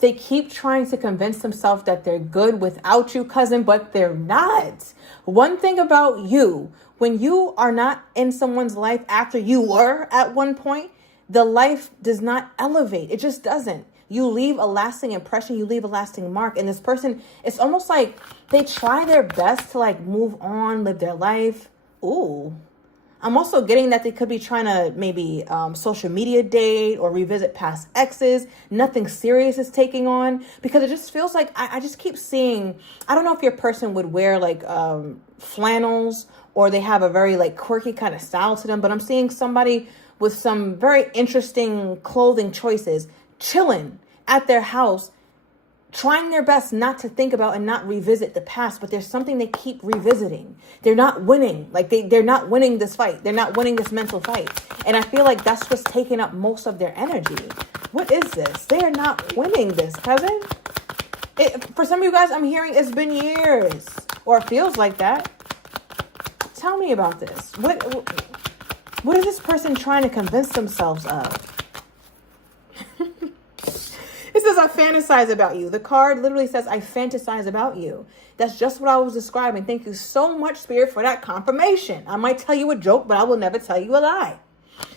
They keep trying to convince themselves that they're good without you, cousin, but they're not. One thing about you, when you are not in someone's life after you were at one point, the life does not elevate. It just doesn't. You leave a lasting impression. You leave a lasting mark. And this person, it's almost like they try their best to like move on, live their life. Ooh. I'm also getting that they could be trying to maybe social media date or revisit past exes. Nothing serious is taking on, because it just feels like I just keep seeing, I don't know if your person would wear like flannels, or they have a very like quirky kind of style to them, but I'm seeing somebody with some very interesting clothing choices chilling at their house, trying their best not to think about and not revisit the past, but there's something they keep revisiting. They're not winning. Like they're not winning this fight. They're not winning this mental fight. And I feel like that's what's taking up most of their energy. What is this? They are not winning this, cousin. For some of you guys, I'm hearing it's been years, or it feels like that. Tell me about this. What is this person trying to convince themselves of? It says, I fantasize about you. The card literally says, I fantasize about you. That's just what I was describing. Thank you so much, Spirit, for that confirmation. I might tell you a joke, but I will never tell you a lie.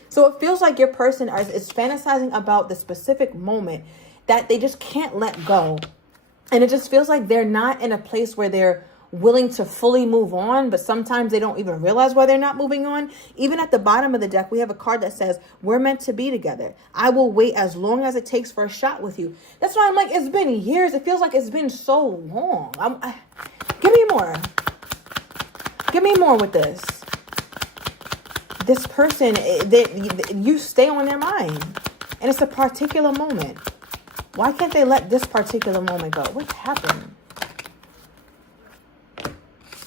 So it feels like your person is fantasizing about the specific moment that they just can't let go. And it just feels like they're not in a place where they're willing to fully move on, but sometimes they don't even realize why they're not moving on. Even at the bottom of the deck, we have a card that says, we're meant to be together. I will wait as long as it takes for a shot with you. That's why I'm like, it's been years. It feels like it's been so long. Give me more. Give me more with this. This person, you stay on their mind. And it's a particular moment. Why can't they let this particular moment go? What happened?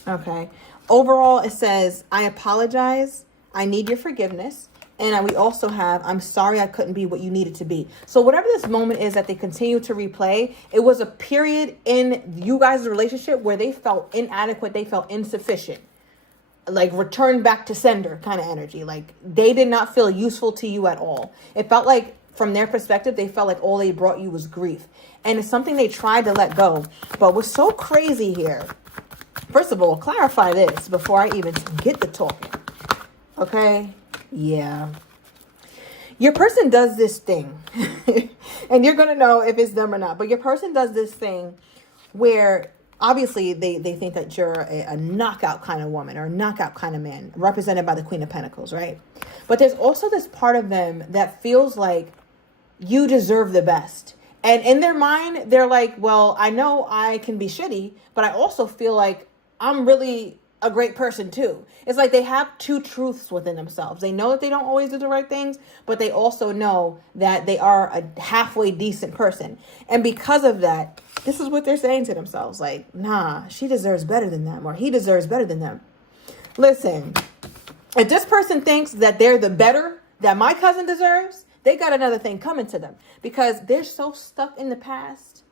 Okay. Overall, it says, I apologize. I need your forgiveness. And we also have, I'm sorry I couldn't be what you needed to be. So whatever this moment is that they continue to replay, it was a period in you guys' relationship where they felt inadequate. They felt insufficient. Like return back to sender kind of energy. Like they did not feel useful to you at all. It felt like from their perspective, they felt like all they brought you was grief. And it's something they tried to let go. But what's so crazy here, first of all, clarify this before I even get to talking. Okay? Yeah. Your person does this thing. And you're going to know if it's them or not. But your person does this thing where obviously they think that you're a knockout kind of woman or a knockout kind of man, represented by the Queen of Pentacles, right? But there's also this part of them that feels like you deserve the best. And in their mind, they're like, well, I know I can be shitty, but I also feel like I'm really a great person too. It's like they have two truths within themselves. They know that they don't always do the right things, but they also know that they are a halfway decent person. And because of that, this is what they're saying to themselves. Like, nah, she deserves better than them, or he deserves better than them. Listen, if this person thinks that they're the better that my cousin deserves, they got another thing coming to them, because they're so stuck in the past.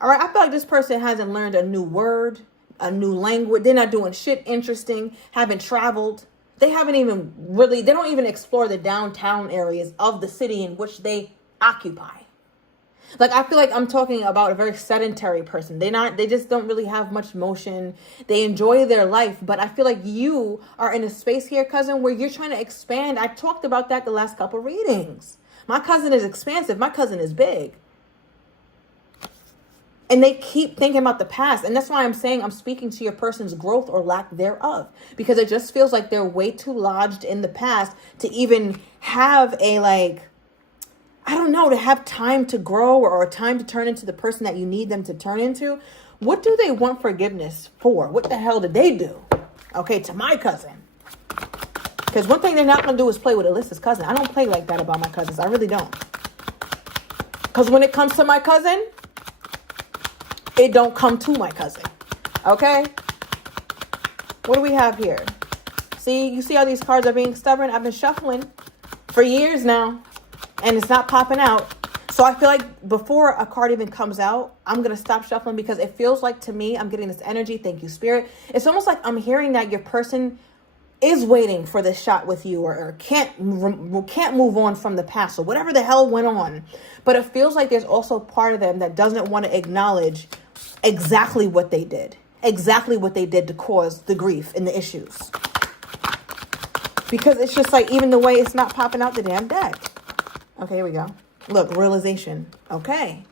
All right, I feel like this person hasn't learned a new word, a new language. They're not doing shit interesting, haven't traveled. They haven't even really, they don't even explore the downtown areas of the city in which they occupy. Like, I feel like I'm talking about a very sedentary person. They just don't really have much motion. They enjoy their life. But I feel like you are in a space here, cousin, where you're trying to expand. I talked about that the last couple readings. My cousin is expansive. My cousin is big. And they keep thinking about the past. And that's why I'm saying I'm speaking to your person's growth or lack thereof. Because it just feels like they're way too lodged in the past to even have to have time to grow or time to turn into the person that you need them to turn into. What do they want forgiveness for? What the hell did they do? Okay, to my cousin. Because one thing they're not going to do is play with Alyssa's cousin. I don't play like that about my cousins. I really don't. Because when it comes to my cousin, it don't come to my cousin. Okay? What do we have here? See, you see how these cards are being stubborn? I've been shuffling for years now, and it's not popping out. So I feel like before a card even comes out, I'm going to stop shuffling, because it feels like, to me, I'm getting this energy. Thank you, Spirit. It's almost like I'm hearing that your person is waiting for the shot with you, or can't move on from the past, or whatever the hell went on. But it feels like there's also part of them that doesn't want to acknowledge exactly what they did to cause the grief and the issues. Because it's just like, even the way it's not popping out the damn deck. Okay, here we go. Look, realization. Okay.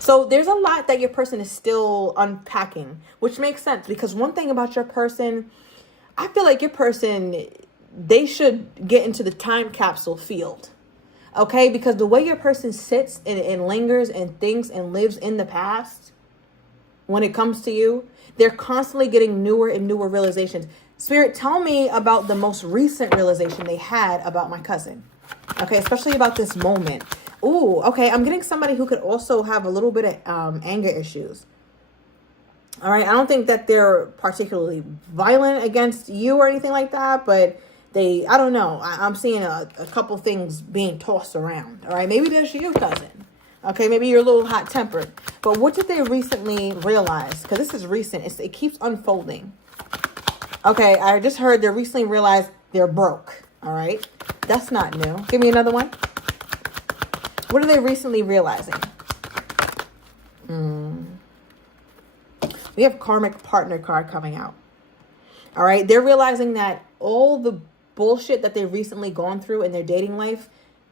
So there's a lot that your person is still unpacking, which makes sense, because one thing about your person, I feel like your person, they should get into the time capsule field. Okay, because the way your person sits and lingers and thinks and lives in the past, when it comes to you, they're constantly getting newer and newer realizations. Spirit, tell me about the most recent realization they had about my cousin. Okay, especially about this moment. Ooh, okay, I'm getting somebody who could also have a little bit of anger issues. All right, I don't think that they're particularly violent against you or anything like that, but I don't know. I'm seeing a couple things being tossed around. All right, maybe that's your cousin. Okay, maybe you're a little hot-tempered. But what did they recently realize? Because this is recent. It keeps unfolding. Okay, I just heard they recently realized they're broke. All right, that's not new. Give me another one. What are they recently realizing? We have karmic partner card coming out. All right, they're realizing that all the bullshit that they've recently gone through in their dating life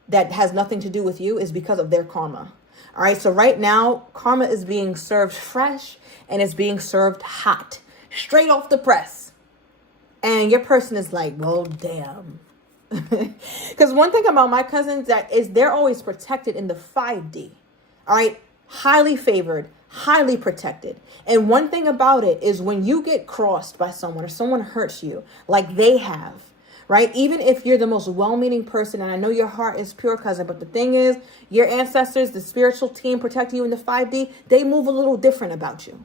that has nothing to do with you is because of their karma. All right, so right now, karma is being served fresh and it's being served hot, straight off the press. And your person is like, well, damn. Because one thing about my cousins that is they're always protected in the 5D. All right, highly favored, highly protected. And one thing about it is when you get crossed by someone or someone hurts you like they have, right? Even if you're the most well-meaning person, and I know your heart is pure, cousin, but the thing is, your ancestors, the spiritual team protecting you in the 5D, they move a little different about you.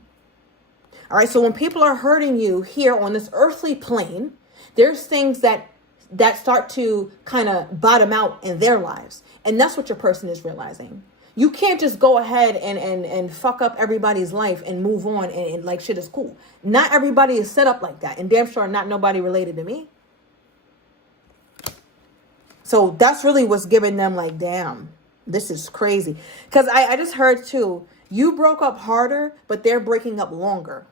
All right, so when people are hurting you here on this earthly plane, there's things that start to kind of bottom out in their lives. And that's what your person is realizing. You can't just go ahead and fuck up everybody's life and move on and like shit is cool. Not everybody is set up like that. And damn sure not nobody related to me. So that's really what's giving them like, damn, this is crazy. Because I just heard too, you broke up harder, but they're breaking up longer.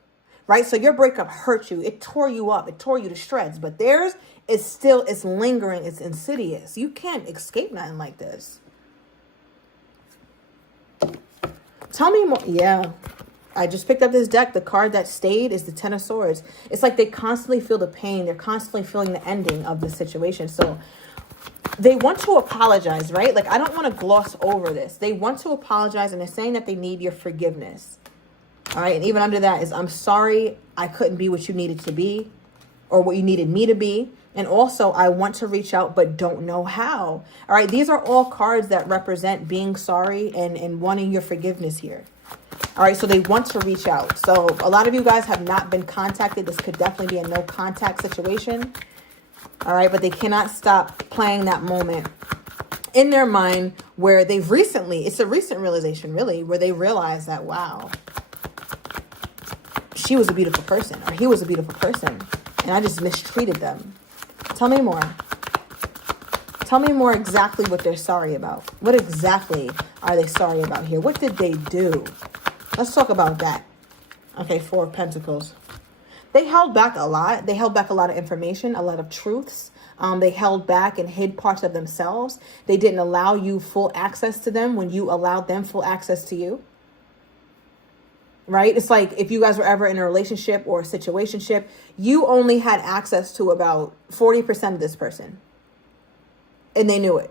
Right? So your breakup hurt you. It tore you up. It tore you to shreds. But theirs is still, it's lingering. It's insidious. You can't escape nothing like this. Tell me more. Yeah. I just picked up this deck. The card that stayed is the Ten of Swords. It's like they constantly feel the pain. They're constantly feeling the ending of this situation. So they want to apologize, right? Like, I don't want to gloss over this. They want to apologize, and they're saying that they need your forgiveness. All right. And even under that is, I'm sorry I couldn't be what you needed to be or what you needed me to be. And also, I want to reach out, but don't know how. All right. These are all cards that represent being sorry and wanting your forgiveness here. All right. So they want to reach out. So a lot of you guys have not been contacted. This could definitely be a no contact situation. All right. But they cannot stop playing that moment in their mind where they've recently, it's a recent realization really, where they realize that, wow, she was a beautiful person or he was a beautiful person and I just mistreated them. Tell me more. Tell me more exactly what they're sorry about. What exactly are they sorry about here? What did they do? Let's talk about that. Okay, Four of Pentacles. They held back a lot. They held back a lot of information, a lot of truths. They held back and hid parts of themselves. They didn't allow you full access to them when you allowed them full access to you. Right? It's like if you guys were ever in a relationship or a situationship, you only had access to about 40% of this person. And they knew it.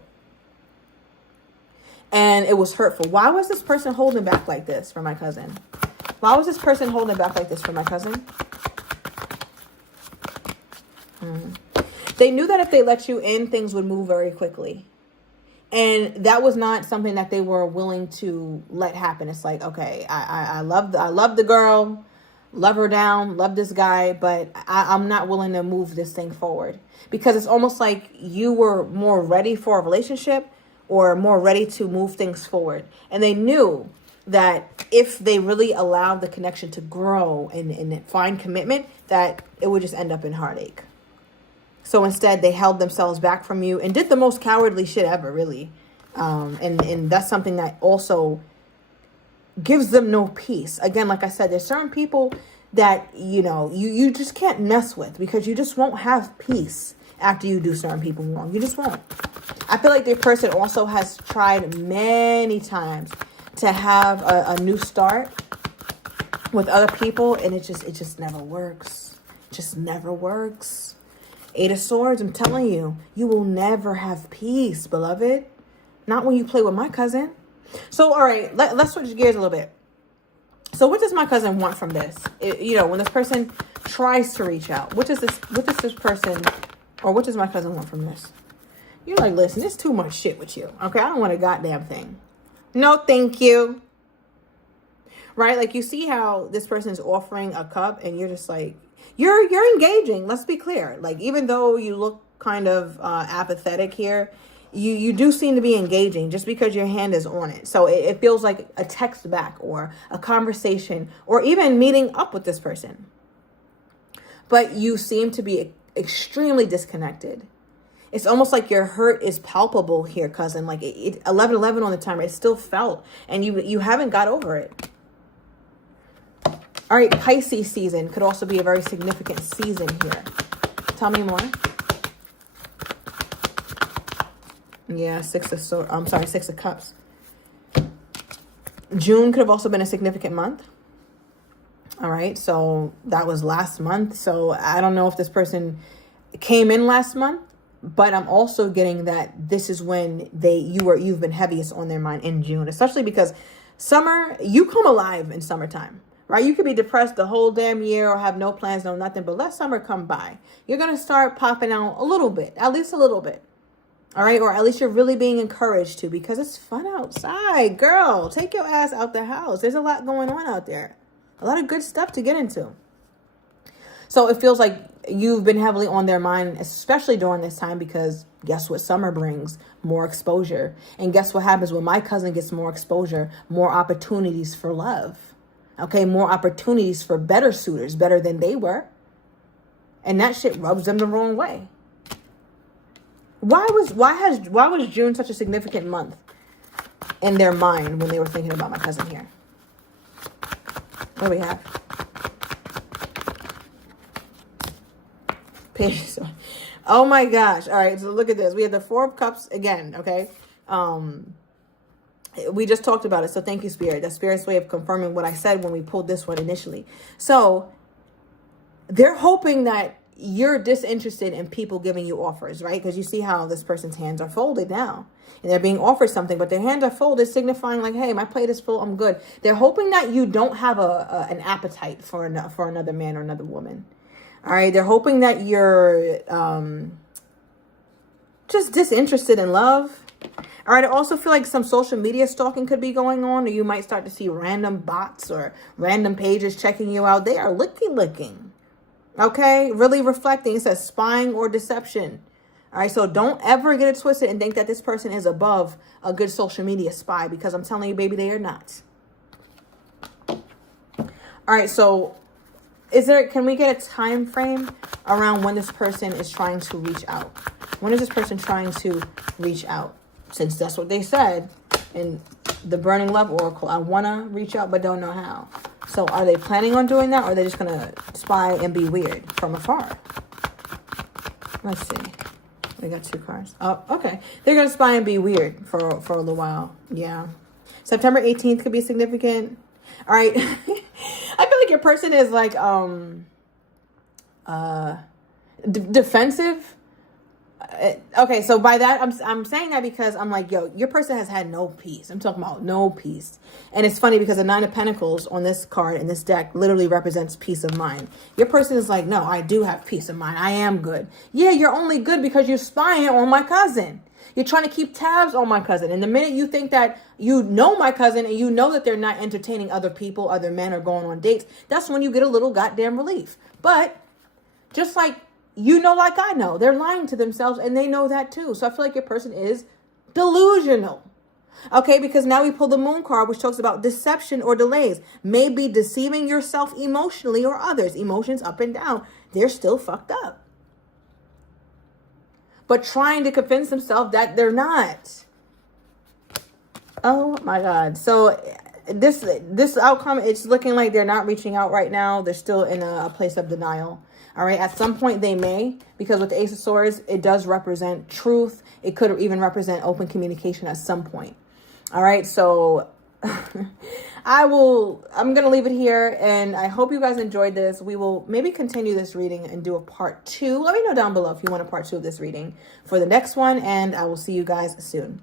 And it was hurtful. Why was this person holding back like this for my cousin? Why was this person holding back like this for my cousin? They knew that if they let you in, things would move very quickly. And that was not something that they were willing to let happen. It's like, okay, I love the girl, love her down, love this guy, but I'm not willing to move this thing forward. Because it's almost like you were more ready for a relationship or more ready to move things forward. And they knew that if they really allowed the connection to grow and find commitment, that it would just end up in heartache. So instead, they held themselves back from you and did the most cowardly shit ever, really. And that's something that also gives them no peace. Again, like I said, there's certain people that, you just can't mess with because you just won't have peace after you do certain people wrong. You just won't. I feel like the person also has tried many times to have a new start with other people, and it just never works. It just never works. 8 of Swords, I'm telling you, you will never have peace, beloved. Not when you play with my cousin. So, all right, let's switch gears a little bit. So what does my cousin want from this? When this person tries to reach out, what does this person, or what does my cousin want from this? You're like, listen, it's too much shit with you. Okay, I don't want a goddamn thing. No, thank you. Right? Like, you see how this person's offering a cup and you're just like, you're engaging. Let's be clear. Like, even though you look kind of apathetic here, you do seem to be engaging just because your hand is on it. So it feels like a text back or a conversation or even meeting up with this person. But you seem to be extremely disconnected. It's almost like your hurt is palpable here, cousin. Like 11:11 on the timer, it's still felt and you haven't got over it. All right, Pisces season could also be a very significant season here. Tell me more. Yeah, Six of Cups. June could have also been a significant month. All right, so that was last month. So I don't know if this person came in last month, but I'm also getting that this is when you've been heaviest on their mind in June, especially because summer, you come alive in summertime. Right? You could be depressed the whole damn year or have no plans, no nothing, but let summer come by. You're going to start popping out a little bit, at least a little bit. All right? Or at least you're really being encouraged to, because it's fun outside. Girl, take your ass out the house. There's a lot going on out there. A lot of good stuff to get into. So it feels like you've been heavily on their mind, especially during this time, because guess what summer brings? More exposure. And guess what happens when my cousin gets more exposure? More opportunities for love. Okay, more opportunities for better suitors, better than they were. And that shit rubs them the wrong way. Why was June such a significant month in their mind when they were thinking about my cousin here? What do we have? Page. Oh my gosh. All right, so look at this. We have the Four of Cups again, okay? We just talked about it, so thank you, Spirit. That's Spirit's way of confirming what I said when we pulled this one initially. So they're hoping that you're disinterested in people giving you offers, right? Because you see how this person's hands are folded now. And they're being offered something, but their hands are folded, signifying like, hey, my plate is full, I'm good. They're hoping that you don't have an appetite for another man or another woman. All right, they're hoping that you're just disinterested in love. All right, I also feel like some social media stalking could be going on, or you might start to see random bots or random pages checking you out. They are looking. Okay, really reflecting. It says spying or deception. All right, so don't ever get it twisted and think that this person is above a good social media spy, because I'm telling you, baby, they are not. All right, so can we get a time frame around when this person is trying to reach out? When is this person trying to reach out? Since that's what they said in the Burning Love Oracle. I want to reach out, but don't know how. So are they planning on doing that, or are they just going to spy and be weird from afar? Let's see. We got 2 cards. Oh, okay. They're going to spy and be weird for a little while. Yeah. September 18th could be significant. All right. I feel like your person is like defensive. Okay, so by that, I'm saying that because I'm like, yo, your person has had no peace. I'm talking about no peace. And it's funny because the 9 of Pentacles on this card in this deck literally represents peace of mind. Your person is like, no, I do have peace of mind. I am good. Yeah, you're only good because you're spying on my cousin. You're trying to keep tabs on my cousin. And the minute you think that you know my cousin and you know that they're not entertaining other people, other men, or going on dates, that's when you get a little goddamn relief. But just like, like I know, they're lying to themselves and they know that too. So I feel like your person is delusional. Okay, because now we pull the Moon card, which talks about deception or delays. Maybe deceiving yourself emotionally or others. Emotions up and down. They're still fucked up. but trying to convince themselves that they're not. Oh my God. So this outcome, it's looking like they're not reaching out right now. They're still in a place of denial. All right. At some point they may, because with the Ace of Swords, it does represent truth. It could even represent open communication at some point. All right. So I'm going to leave it here, and I hope you guys enjoyed this. We will maybe continue this reading and do a part 2. Let me know down below if you want a part 2 of this reading for the next one, and I will see you guys soon.